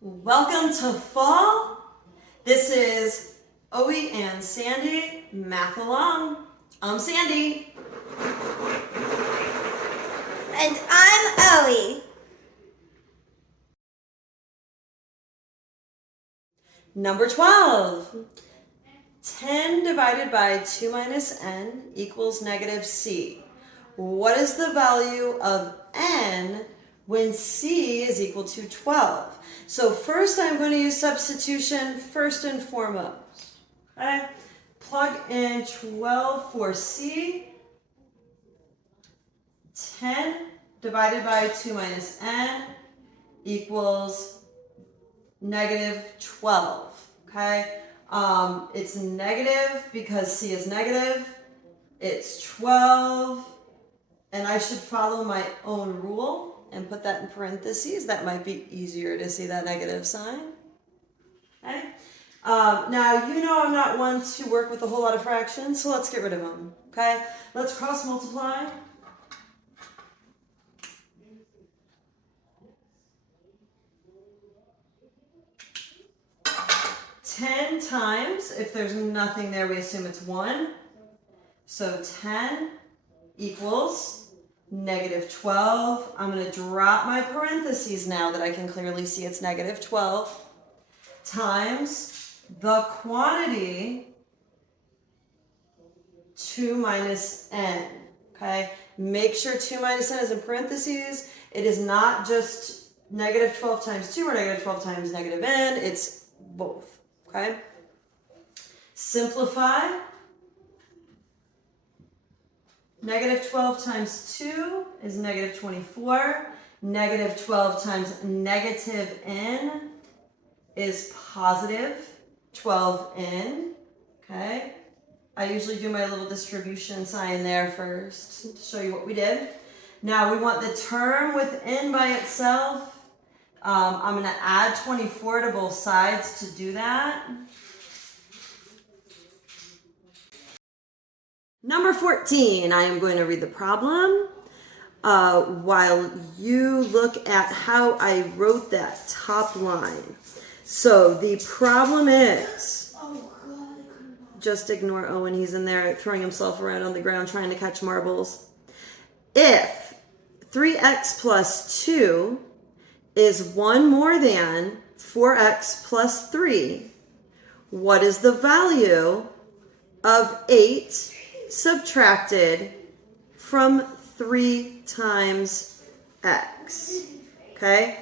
Welcome to fall. This is Oe and Sandy Math Along. I'm Sandy. And I'm Oe. Number 12. 10 divided by 2 minus n equals negative c. What is the value of n when c is equal to 12? So first I'm going to use substitution first and foremost. Okay? Plug in 12 for c. 10 divided by 2 minus n equals negative 12. Okay? It's negative because c is negative. It's 12. And I should follow my own rule and put that in parentheses. That might be easier to see that negative sign. Okay? Now, you know I'm not one to work with a whole lot of fractions, so let's get rid of them. Okay? Let's cross multiply. Ten times, if there's nothing there, we assume it's 1. So 10 equals negative 12. I'm going to drop my parentheses now that I can clearly see it's negative 12 times the quantity 2 minus n. Okay? Make sure 2 minus n is in parentheses. It is not just negative 12 times 2 or negative 12 times negative n. It's both. Okay? Simplify. Negative 12 times 2 is negative 24. Negative 12 times negative n is positive 12n. Okay? I usually do my little distribution sign there first to show you what we did. Now we want the term with n by itself. I'm going to add 24 to both sides to do that. Number 14, I am going to read the problem while you look at how I wrote that top line. So the problem is, just ignore Owen, he's in there throwing himself around on the ground trying to catch marbles. If 3x plus 2 is 1 more than 4x plus 3, what is the value of 8 subtracted from 3 times x? Okay?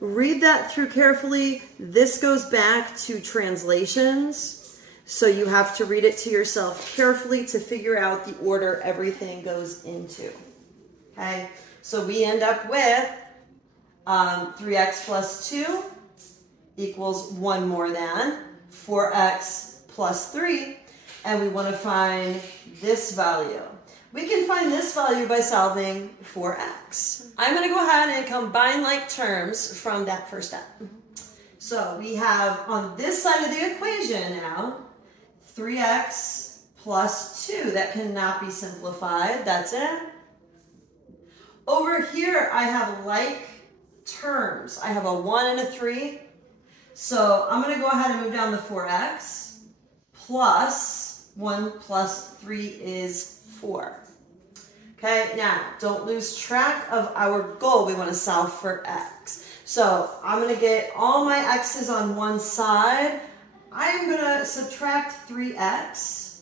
Read that through carefully. This goes back to translations, so you have to read it to yourself carefully to figure out the order everything goes into. Okay? So we end up with 3x plus 2 equals 1 more than 4x plus 3. And we want to find this value. We can find this value by solving for x. I'm going to go ahead and combine like terms from that first step. So we have on this side of the equation now 3x plus 2. That cannot be simplified. That's it. Over here I have like terms. I have a 1 and a 3. So I'm going to go ahead and move down the 4x plus 1 plus 3 is 4. Okay, now don't lose track of our goal. We want to solve for x. So I'm going to get all my x's on one side. I'm going to subtract 3x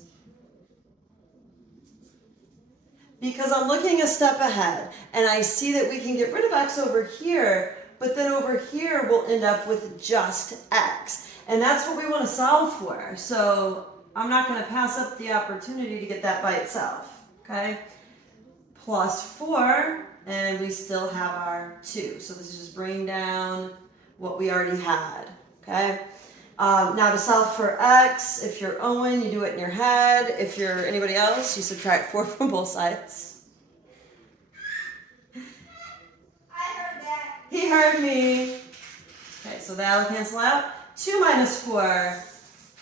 because I'm looking a step ahead and I see that we can get rid of x over here, but then over here we'll end up with just x. And that's what we want to solve for. So I'm not going to pass up the opportunity to get that by itself, okay? Plus 4, and we still have our 2. So this is just bringing down what we already had, okay? Now to solve for x, if you're Owen, you do it in your head. If you're anybody else, you subtract 4 from both sides. I heard that. He heard me. Okay, so that'll cancel out. 2 minus 4.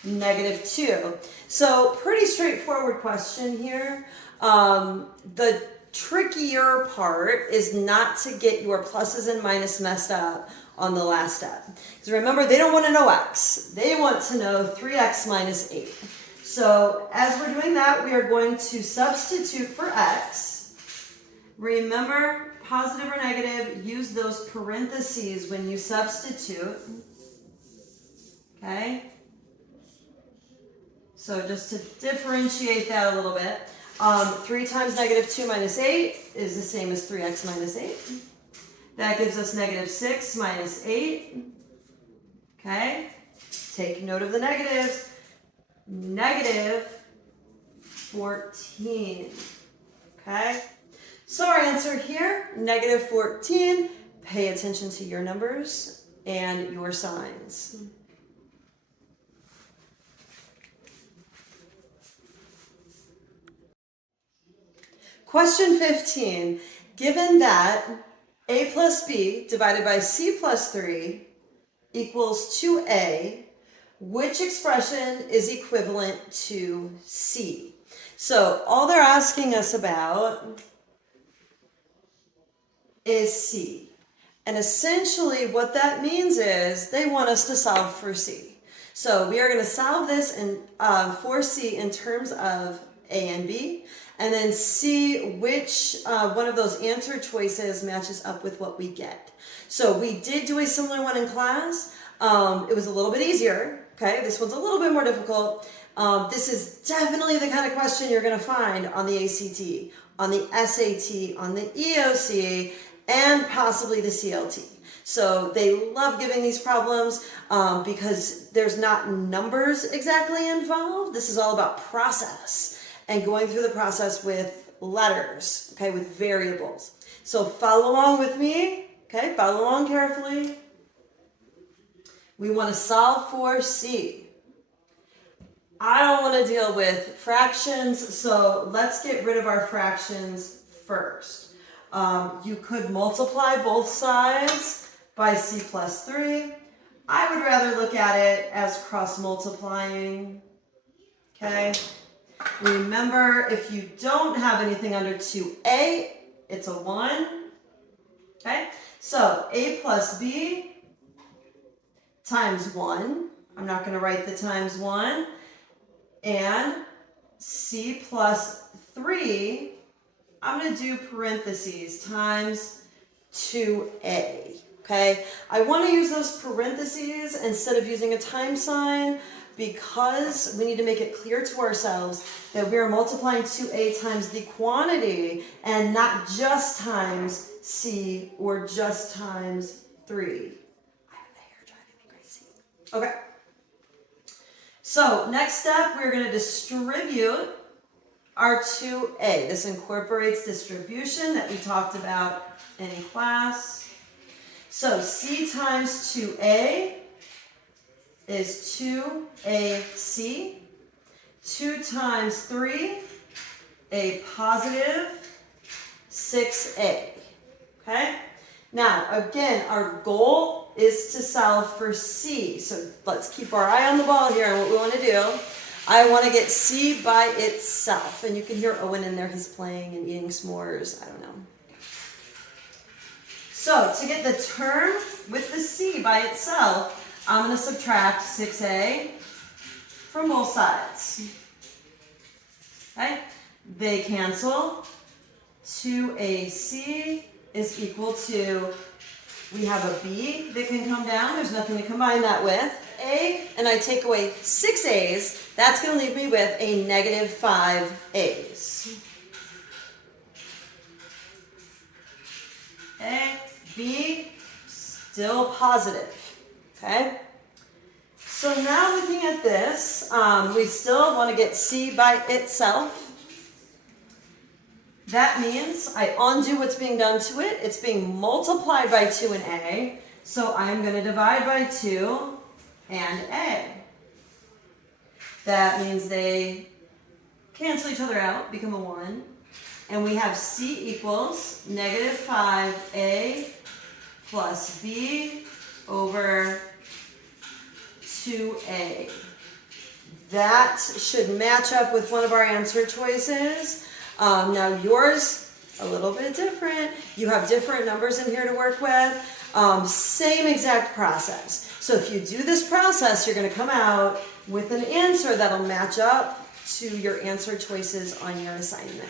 Negative 2. So pretty straightforward question here. The trickier part is not to get your pluses and minus messed up on the last step. Because remember, they don't want to know x. They want to know 3x minus 8. So as we're doing that, we are going to substitute for x. Remember, positive or negative, use those parentheses when you substitute. Okay? So just to differentiate that a little bit, 3 times negative 2 minus 8 is the same as 3x minus 8. That gives us negative 6 minus 8. Okay? Take note of the negatives. Negative 14. Okay? So our answer here, negative 14. Pay attention to your numbers and your signs. Question 15. Given that a plus b divided by c plus 3 equals 2a, which expression is equivalent to c? So all they're asking us about is c. And essentially what that means is they want us to solve for c. So we are going to solve this for c in terms of a and b, and then see which one of those answer choices matches up with what we get. So we did do a similar one in class. It was a little bit easier. Okay, this one's a little bit more difficult. This is definitely the kind of question you're going to find on the ACT, on the SAT, on the EOC, and possibly the CLT. So they love giving these problems because there's not numbers exactly involved. This is all about process and going through the process with letters, okay, with variables. So follow along with me, okay, follow along carefully. We want to solve for C. I don't want to deal with fractions, so let's get rid of our fractions first. You could multiply both sides by c plus 3. I would rather look at it as cross-multiplying, okay? Remember, if you don't have anything under 2a, it's a 1, okay? So a plus b times 1, I'm not going to write the times 1, and c plus 3, I'm going to do parentheses times 2a, okay? I want to use those parentheses instead of using a time sign because we need to make it clear to ourselves that we are multiplying 2a times the quantity and not just times c or just times 3. I have the hair driving me crazy. Okay. So next step, we're going to distribute our 2a. This incorporates distribution that we talked about in class. So c times 2a is 2ac. 2 times 3, a positive 6a. Okay? Now, again, our goal is to solve for c. So let's keep our eye on the ball here and what we want to do. I want to get c by itself. And you can hear Owen in there. He's playing and eating s'mores. I don't know. So to get the term with the c by itself, I'm going to subtract 6a from both sides. Okay? They cancel. 2ac is equal to, we have a b that can come down. There's nothing to combine that with. A, and I take away 6 a's. That's going to leave me with a negative 5 a's. Okay? B, still positive. Okay? So now looking at this, we still want to get c by itself. That means I undo what's being done to it. It's being multiplied by 2 and a. So I'm going to divide by 2 and a. That means they cancel each other out, become a 1. And we have c equals negative 5a plus b over 2a. That should match up with one of our answer choices. Now yours, a little bit different. You have different numbers in here to work with. Same exact process. So if you do this process, you're going to come out with an answer that'll match up to your answer choices on your assignment.